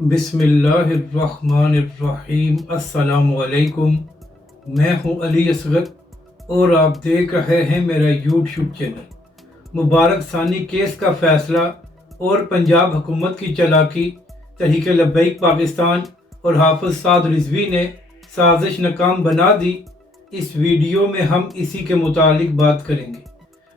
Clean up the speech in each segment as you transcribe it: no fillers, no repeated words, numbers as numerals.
بسم اللہ الرحمن الرحیم۔ السلام علیکم، میں ہوں علی اصغر اور آپ دیکھ رہے ہیں میرا یوٹیوب چینل۔ مبارک ثانی کیس کا فیصلہ اور پنجاب حکومت کی چالاکی، تحریک لبیک پاکستان اور حافظ سعد رضوی نے سازش ناکام بنا دی۔ اس ویڈیو میں ہم اسی کے متعلق بات کریں گے۔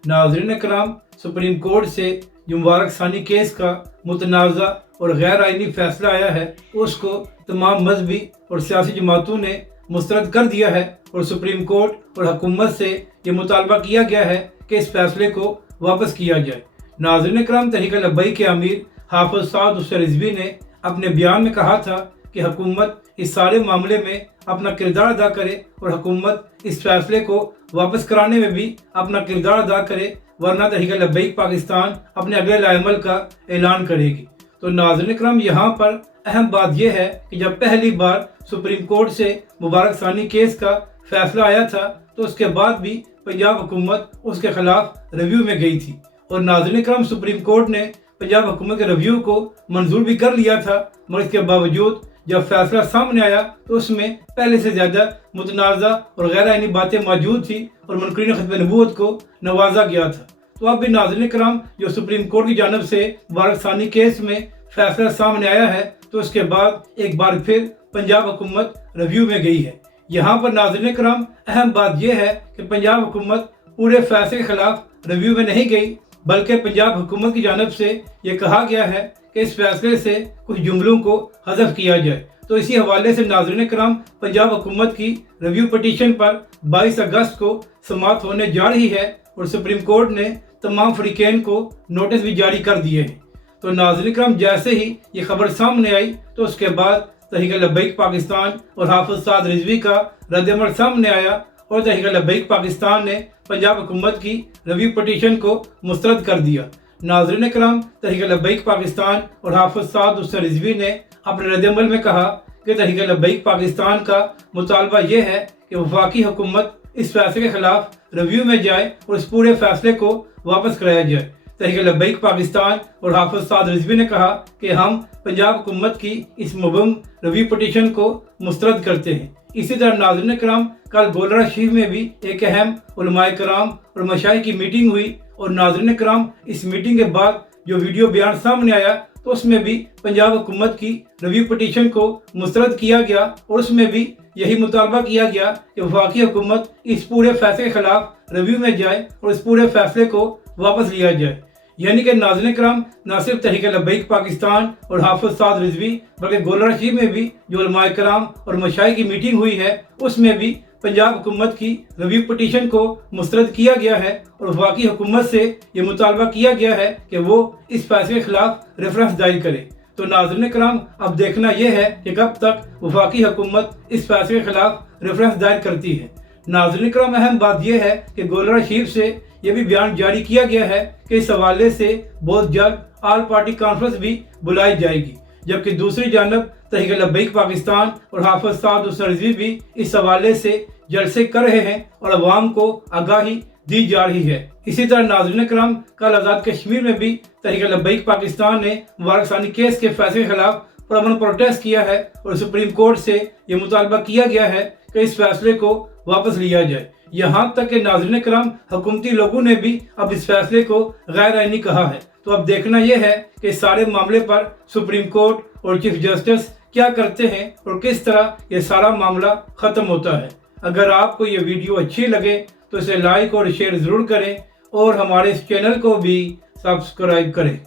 ناظرین کرام، سپریم کورٹ سے جو مبارک ثانی کیس کا متنازع اور غیر آئینی فیصلہ آیا ہے، اس کو تمام مذہبی اور سیاسی جماعتوں نے مسترد کر دیا ہے اور سپریم کورٹ اور حکومت سے یہ مطالبہ کیا گیا ہے کہ اس فیصلے کو واپس کیا جائے۔ ناظرین کرام، تحریک لبیک کے امیر حافظ سعد رضوی نے اپنے بیان میں کہا تھا کہ حکومت اس سارے معاملے میں اپنا کردار ادا کرے اور حکومت اس فیصلے کو واپس کرانے میں بھی اپنا کردار ادا کرے، ورنہ تحریک لبیک پاکستان اپنے اگلے لائحہ عمل کا اعلان کرے گی۔ تو ناظرین کرام، یہاں پر اہم بات یہ ہے کہ جب پہلی بار سپریم کورٹ سے مبارک ثانی کیس کا فیصلہ آیا تھا تو اس کے بعد بھی پنجاب حکومت اس کے خلاف ریویو میں گئی تھی، اور ناظرین کرام، سپریم کورٹ نے پنجاب حکومت کے ریویو کو منظور بھی کر لیا تھا، مگر اس کے باوجود جب فیصلہ سامنے آیا تو اس میں پہلے سے زیادہ متنازع اور غیر آئینی باتیں موجود تھیں اور منکرین ختم نبوت کو نوازا گیا تھا۔ تو اب بھی ناظرین کرام، جو سپریم کورٹ کی جانب سے مبارک ثانی کیس میں فیصلہ سامنے آیا ہے تو اس کے بعد ایک بار پھر پنجاب حکومت ریویو میں گئی ہے۔ یہاں پر ناظرین کرام، اہم بات یہ ہے کہ پنجاب حکومت پورے فیصلے کے خلاف ریویو میں نہیں گئی، بلکہ پنجاب حکومت کی جانب سے یہ کہا گیا ہے کہ اس فیصلے سے کچھ جملوں کو حذف کیا جائے۔ تو اسی حوالے سے ناظرین کرام، پنجاب حکومت کی ریویو پٹیشن پر 22 اگست کو سماعت ہونے جا رہی ہے اور سپریم کورٹ نے تمام فریقین کو نوٹس بھی جاری کر دیے ہیں۔ تو ناظرین کرام، جیسے ہی یہ خبر سامنے آئی تو اس کے بعد تحریک لبیک پاکستان اور حافظ سعد رضوی کا رد عمل سامنے آیا اور تحریک لبیک پاکستان نے پنجاب حکومت کی ریویو پٹیشن کو مسترد کر دیا۔ ناظرین کرام، تحریک لبیک پاکستان اور حافظ سعد رضوی نے اپنے رد عمل میں کہا کہ تحریک لبیک پاکستان کا مطالبہ یہ ہے کہ وفاقی حکومت اس فیصلے کے خلاف ریویو میں جائے اور اس پورے فیصلے کو واپس کرایا جائے۔ تحریک لبیک پاکستان اور حافظ سعد رضوی نے کہا کہ ہم پنجاب حکومت کی اس مبہم ریویو پٹیشن کو مسترد کرتے ہیں۔ اسی طرح ناظرین کرام، کل گولڑہ شریف میں بھی ایک اہم علماء کرام اور مشائخ کی میٹنگ ہوئی، اور ناظرین کرام، اس میٹنگ کے بعد جو ویڈیو بیان سامنے آیا تو اس میں بھی پنجاب حکومت کی ریویو پٹیشن کو مسترد کیا گیا اور اس میں بھی یہی مطالبہ کیا گیا کہ وفاقی حکومت اس پورے فیصلے کے خلاف ریویو میں جائے اور اس پورے فیصلے کو واپس لیا جائے۔ یعنی کہ ناظرین کرام، نہ صرف تحریک لبیک پاکستان اور حافظ سعد رضوی بلکہ گولڑہ شریف میں بھی جو علماء کرام اور مشائخ کی میٹنگ ہوئی ہے اس میں بھی پنجاب حکومت کی ریویو پٹیشن کو مسترد کیا گیا ہے اور وفاقی حکومت سے یہ مطالبہ کیا گیا ہے کہ وہ اس فیصلے کے خلاف ریفرنس دائر کرے۔ تو ناظرین کرام، اب دیکھنا یہ ہے کہ کب تک وفاقی حکومت اس فیصلے کے خلاف ریفرنس دائر کرتی ہے۔ ناظرین کرام، اہم بات یہ ہے کہ گولڑہ شریف سے یہ بھی بیان جاری کیا گیا ہے کہ اس حوالے سے بہت جلد آل پارٹی کانفرنس بھی بلائی جائے گی، جبکہ دوسری جانب تحریک لبیک پاکستان اور حافظ سعد رضوی بھی اس حوالے سے جلسے کر رہے ہیں اور عوام کو آگاہی دی جا رہی ہے۔ اسی طرح ناظرین کرام، کل آزاد کشمیر میں بھی تحریک لبیک پاکستان نے مبارک ثانی کیس کے فیصلے کے خلاف پرامن پروٹیسٹ کیا ہے اور سپریم کورٹ سے یہ مطالبہ کیا گیا ہے کہ اس فیصلے کو واپس لیا جائے۔ یہاں تک کہ ناظرین کرام، حکومتی لوگوں نے بھی اب اس فیصلے کو غیر آئینی کہا ہے۔ تو اب دیکھنا یہ ہے کہ اس سارے معاملے پر سپریم کورٹ اور چیف جسٹس کیا کرتے ہیں اور کس طرح یہ سارا معاملہ ختم ہوتا ہے۔ اگر آپ کو یہ ویڈیو اچھی لگے تو اسے لائک اور شیئر ضرور کریں اور ہمارے اس چینل کو بھی سبسکرائب کریں۔